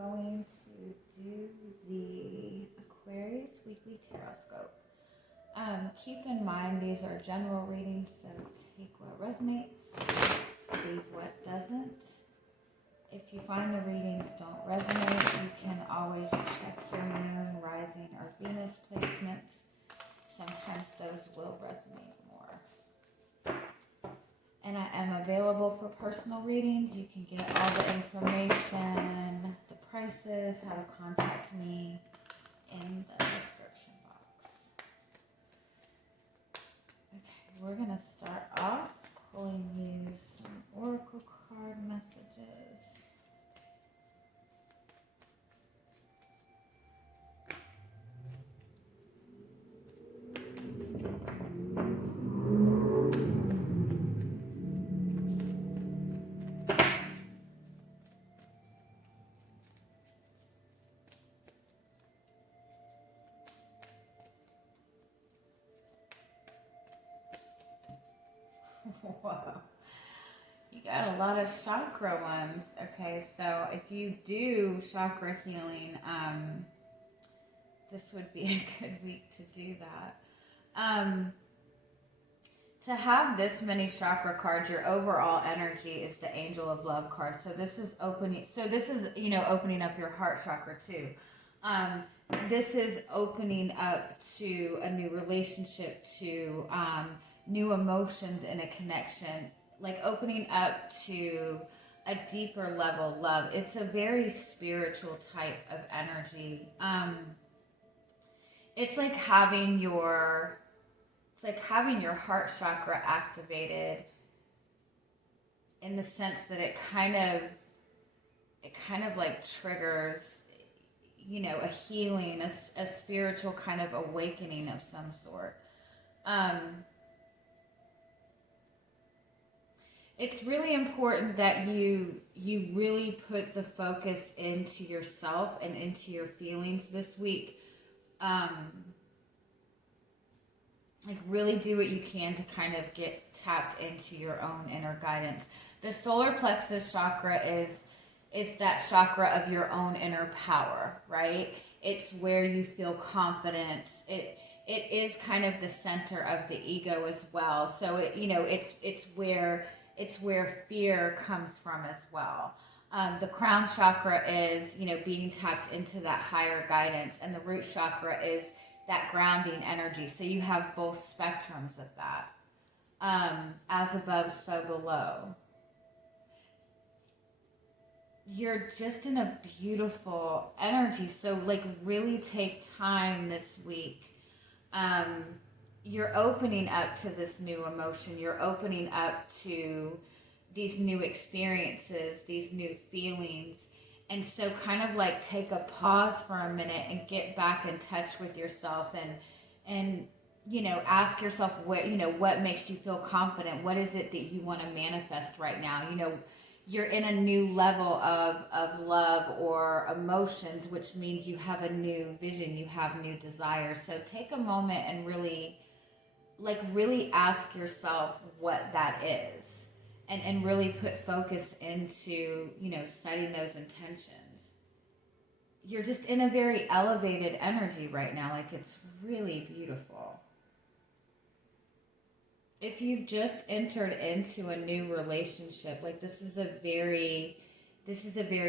going to do the Aquarius Weekly Tarotscope. Keep in mind these are general readings, so take what resonates, leave what doesn't. If you find the readings don't resonate, you can always check your moon, rising, or Venus placements. Sometimes those will resonate more. And I am available for personal readings. You can get all the information, the prices, how to contact me in the description box. Okay, we're going to start off pulling you some oracle card messages. Wow. You got a lot of chakra ones. Okay, so if you do chakra healing, this would be a good week to do that. To have this many chakra cards, your overall energy is the Angel of Love card. So this is opening. So this is, opening up your heart chakra too. This is opening up to a new relationship, to new emotions in a connection, like opening up to a deeper level love. It's a very spiritual type of energy. It's like having your heart chakra activated, in the sense that it kind of like triggers, a healing, a spiritual kind of awakening of some sort. It's really important that you really put the focus into yourself and into your feelings this week. Like really do what you can to kind of get tapped into your own inner guidance. The solar plexus chakra is that chakra of your own inner power, right? It's where you feel confidence. It is kind of the center of the ego as well. So it's where fear comes from as well. The crown chakra is, being tapped into that higher guidance, and the root chakra is that grounding energy. So you have both spectrums of that. As above, so below. You're just in a beautiful energy. So like really take time this week. You're opening up to this new emotion. You're opening up to these new experiences, these new feelings. And so kind of like take a pause for a minute and get back in touch with yourself and ask yourself what makes you feel confident? What is it that you want to manifest right now? You're in a new level of love or emotions, which means you have a new vision, you have new desires. So take a moment and really ask yourself what that is, and really put focus into, studying those intentions. You're just in a very elevated energy right now. Like it's really beautiful. If you've just entered into a new relationship, like this is a very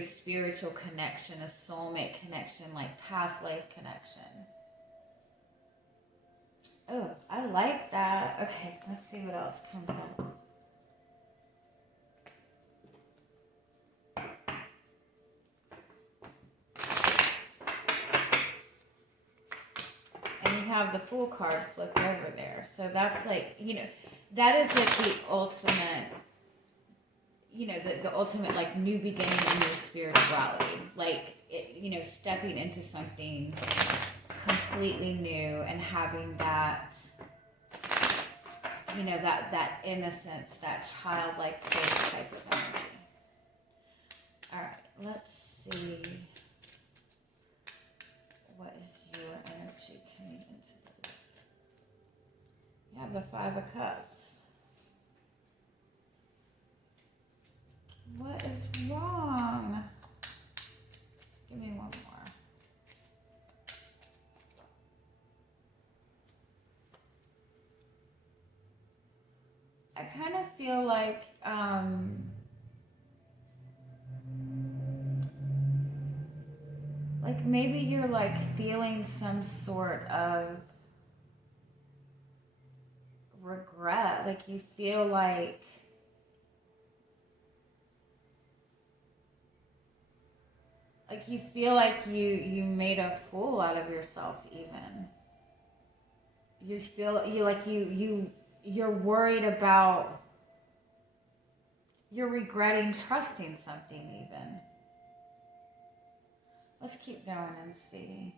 spiritual connection, a soulmate connection, like past life connection. Oh, I like that. Okay, let's see what else comes up. And you have the Fool card flipped over there. So that's like, that is like the ultimate, the ultimate like new beginning in your spirituality. Like, stepping into something completely new and having that, that innocence, that childlike faith type of energy. All right, let's see. What is your energy coming into this? You have the Five of Cups. What is wrong? I kind of feel like maybe you're like feeling some sort of regret. Like you feel like you made a fool out of yourself. Even you're worried about, you're regretting trusting something. Even let's keep going and see.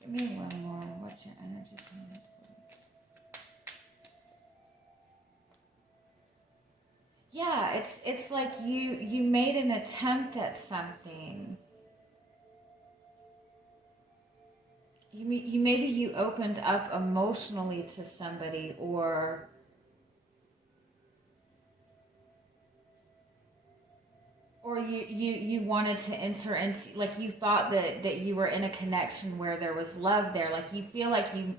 Give me one more. What's your energy coming? Yeah, it's like you made an attempt at something. Maybe you opened up emotionally to somebody, or you wanted to enter into, like you thought that you were in a connection where there was love there. Like you feel like you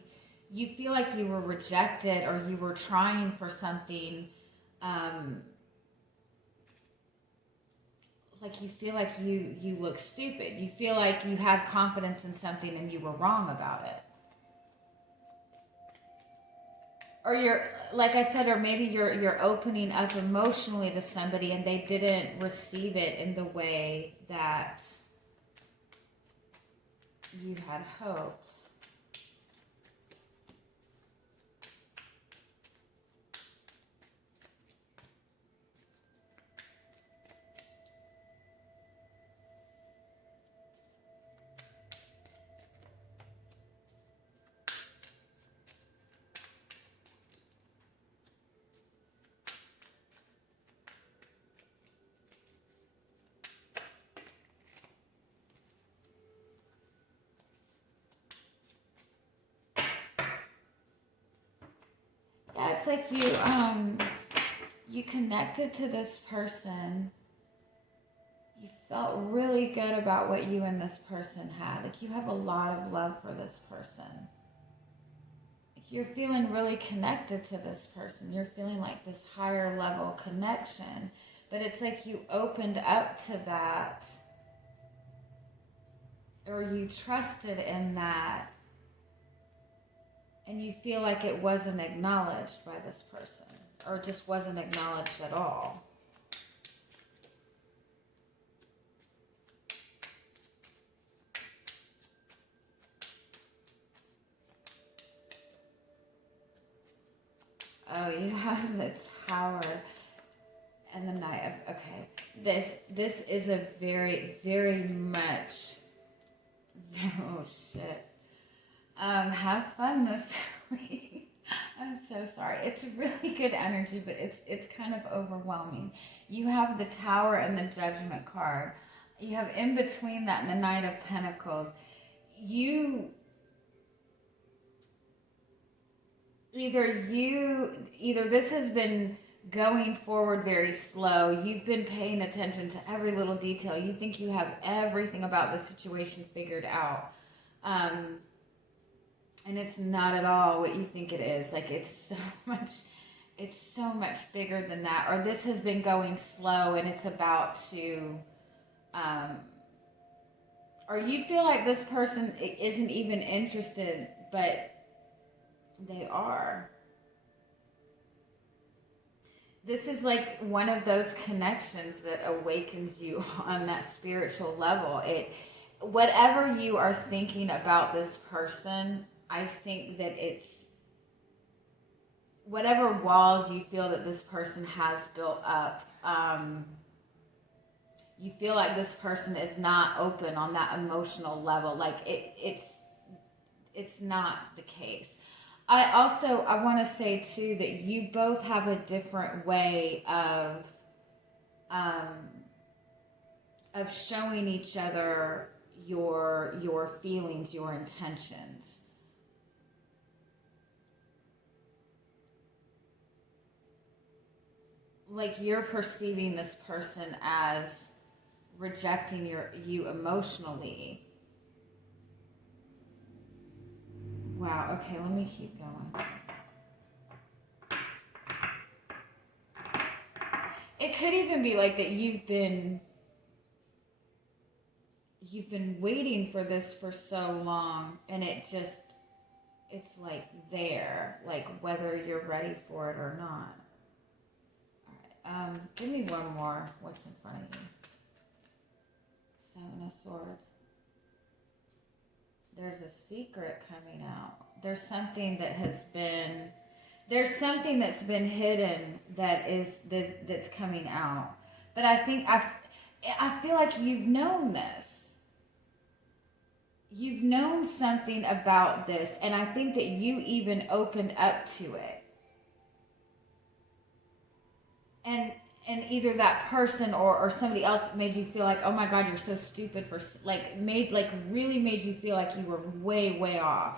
were rejected, or you were trying for something. Like you feel like you look stupid. You feel like you had confidence in something and you were wrong about it. Or you're, like I said, or maybe you're opening up emotionally to somebody and they didn't receive it in the way that you had hoped. Yeah, it's like you connected to this person. You felt really good about what you and this person had. Like you have a lot of love for this person. Like you're feeling really connected to this person. You're feeling like this higher level connection. But it's like you opened up to that, or you trusted in that, and you feel like it wasn't acknowledged by this person, or just wasn't acknowledged at all. Oh, you have the Tower and the Knight of, okay. This is a very, very much, oh shit. Have fun this week. I'm so sorry. It's really good energy, but it's kind of overwhelming. You have the Tower and the Judgment card. You have in between that and the Knight of Pentacles. Either this has been going forward very slow. You've been paying attention to every little detail. You think you have everything about the situation figured out. And it's not at all what you think it is. Like it's so much bigger than that. Or this has been going slow and it's about to, or you feel like this person isn't even interested, but they are. This is like one of those connections that awakens you on that spiritual level. Whatever you are thinking about this person, I think that it's whatever walls you feel that this person has built up. You feel like this person is not open on that emotional level. Like it's not the case. I want to say too that you both have a different way of showing each other your feelings, your intentions. Like you're perceiving this person as rejecting you emotionally. Wow, okay, let me keep going. It could even be like that you've been waiting for this for so long, and it's like there, like whether you're ready for it or not. All right, give me one more. What's in front of you? Seven of Swords. There's a secret coming out. There's something that's been hidden that's coming out. But I feel like you've known this. You've known something about this, and I think that you even opened up to it. And either that person or somebody else made you feel like, oh my God, you're so stupid for, really made you feel like you were way, way off.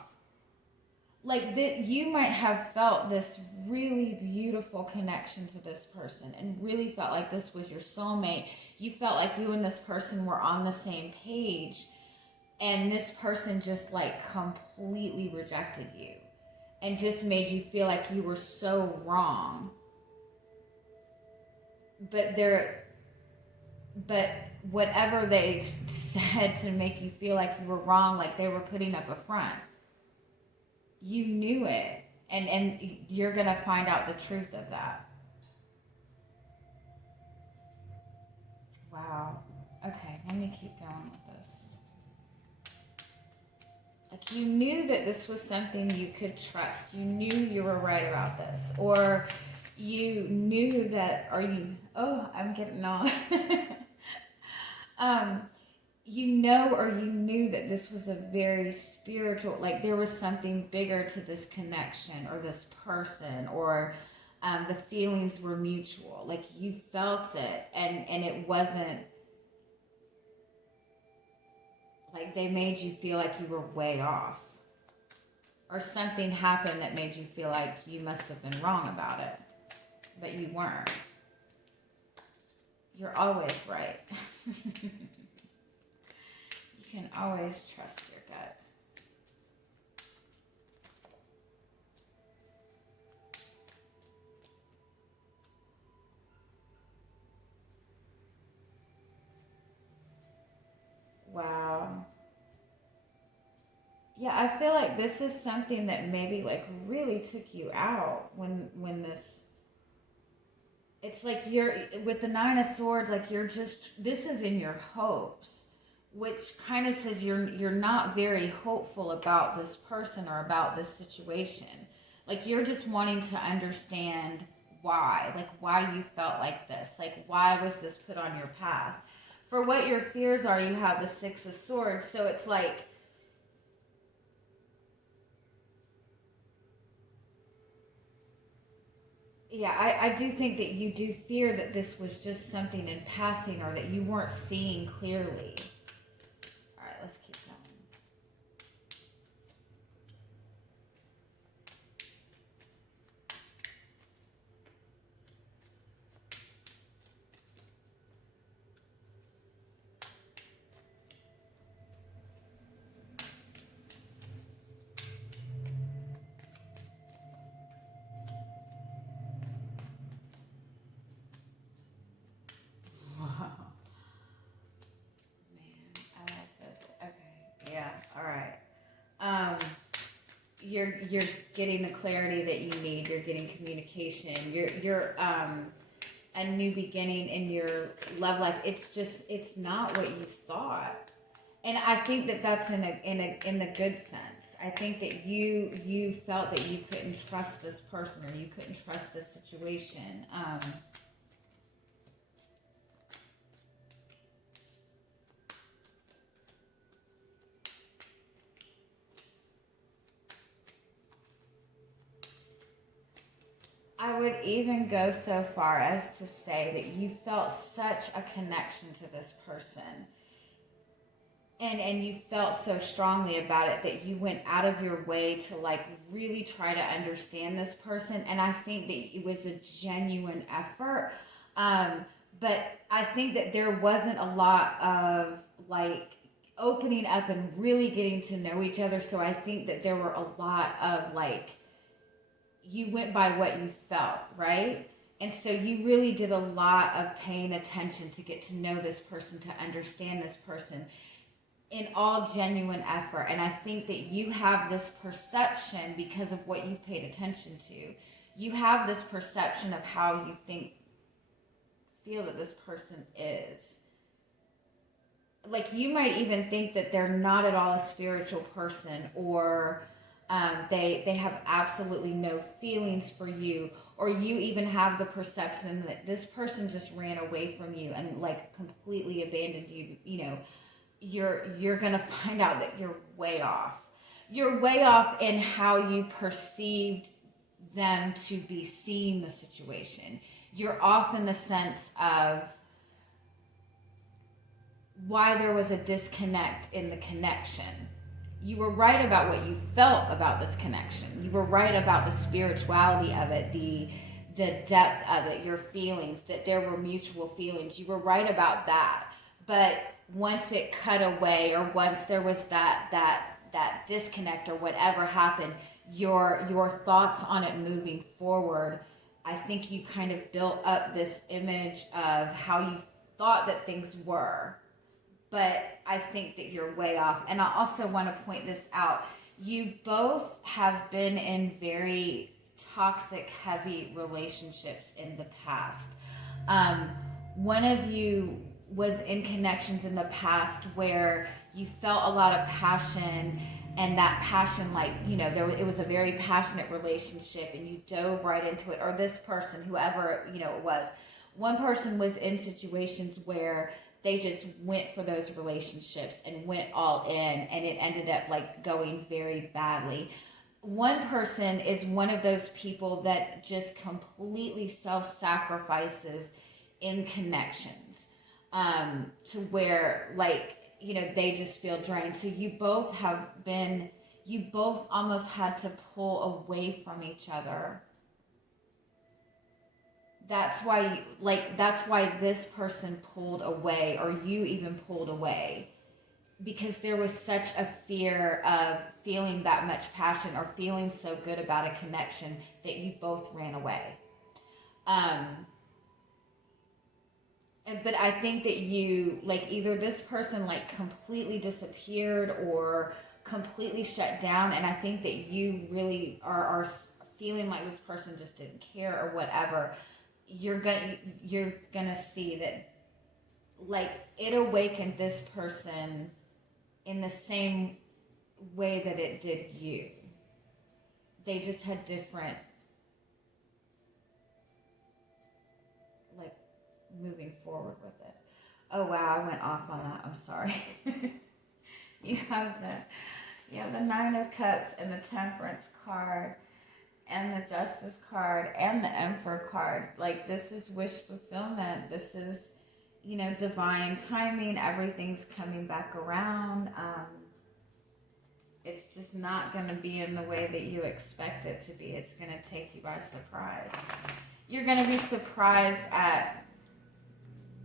Like that you might have felt this really beautiful connection to this person and really felt like this was your soulmate. You felt like you and this person were on the same page, and this person just like completely rejected you and just made you feel like you were so wrong. But whatever they said to make you feel like you were wrong, like they were putting up a front, you knew it, and you're gonna find out the truth of that. Wow. Okay, let me keep going with this. Like you knew that this was something you could trust. You knew you were right about this, or you knew that, I'm getting on. You knew that this was a very spiritual, like there was something bigger to this connection or this person, or the feelings were mutual. Like you felt it, and it wasn't like they made you feel like you were way off. Or something happened that made you feel like you must have been wrong about it. But you weren't. You're always right. You can always trust your gut. Wow. Yeah, I feel like this is something that maybe like really took you out when this. It's like you're with the Nine of Swords, like this is in your hopes, which kind of says you're not very hopeful about this person or about this situation. Like you're just wanting to understand why you felt like this, like why was this put on your path? For what your fears are, you have the Six of Swords, so it's like, yeah, I do think that you do fear that this was just something in passing, or that you weren't seeing clearly. All right, let's keep going. You're getting the clarity that you need. You're getting communication. You're a new beginning in your love life. It's not what you thought, and I think that that's in the good sense. I think that you felt that you couldn't trust this person, or you couldn't trust this situation. I would even go so far as to say that you felt such a connection to this person, and you felt so strongly about it that you went out of your way to like really try to understand this person. And I think that it was a genuine effort, but I think that there wasn't a lot of like opening up and really getting to know each other. So I think that there were a lot of like, you went by what you felt, right? And so you really did a lot of paying attention to get to know this person, to understand this person in all genuine effort. And I think that you have this perception because of what you've paid attention to. You have this perception of how you feel that this person is. Like, you might even think that they're not at all a spiritual person, or they have absolutely no feelings for you, or you even have the perception that this person just ran away from you and like completely abandoned you. You know, you're gonna find out that you're way off. You're way off in how you perceived them to be seeing the situation. You're off in the sense of why there was a disconnect in the connection. You were right about what you felt about this connection. You were right about the spirituality of it, the depth of it, your feelings, that there were mutual feelings. You were right about that. But once it cut away, or once there was that disconnect, or whatever happened, your thoughts on it moving forward, I think you kind of built up this image of how you thought that things were. But I think that you're way off. And I also want to point this out. You both have been in very toxic, heavy relationships in the past. One of you was in connections in the past where you felt a lot of passion, and that passion, like, you know, it was a very passionate relationship, and you dove right into it. Or this person, whoever, you know, it was. One person was in situations where they just went for those relationships and went all in, and it ended up like going very badly. One person is one of those people that just completely self-sacrifices in connections, to where, like, you know, they just feel drained. So you both almost had to pull away from each other. That's why this person pulled away, or you even pulled away, because there was such a fear of feeling that much passion or feeling so good about a connection that you both ran away. But I think that you, like, either this person like completely disappeared or completely shut down, and I think that you really are feeling like this person just didn't care or whatever. You're gonna see that, like, it awakened this person in the same way that it did you. They just had different, like, moving forward with it. Oh wow, I went off on that. I'm sorry. you have the Nine of Cups and the Temperance card, and the Justice card, and the Emperor card. Like, this is wish fulfillment. This is, you know, divine timing. Everything's coming back around. It's just not going to be in the way that you expect it to be. It's going to take you by surprise. You're going to be surprised at,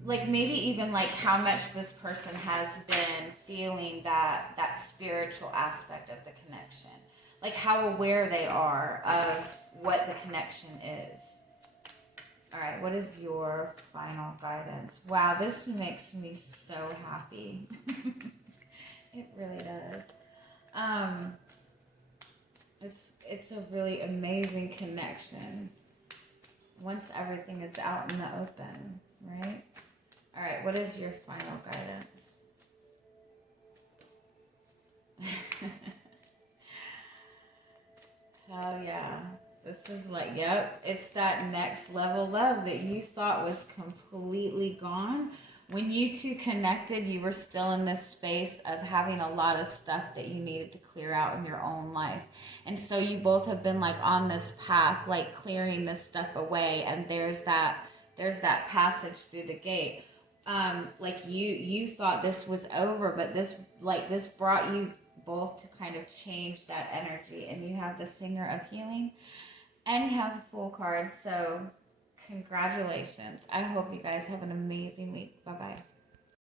like, maybe even like how much this person has been feeling that spiritual aspect of the connection. Like, how aware they are of what the connection is. All right, what is your final guidance? Wow, this makes me so happy. It really does. It's a really amazing connection once everything is out in the open, right? All right, what is your final guidance? Hell yeah. This is like, yep, it's that next level love that you thought was completely gone. When you two connected, you were still in this space of having a lot of stuff that you needed to clear out in your own life. And so you both have been like on this path, like clearing this stuff away, and there's that passage through the gate. Like you thought this was over, but this brought you both to kind of change that energy. And you have the Singer of Healing, and you have the Fool card. So congratulations. I hope you guys have an amazing week. Bye-bye.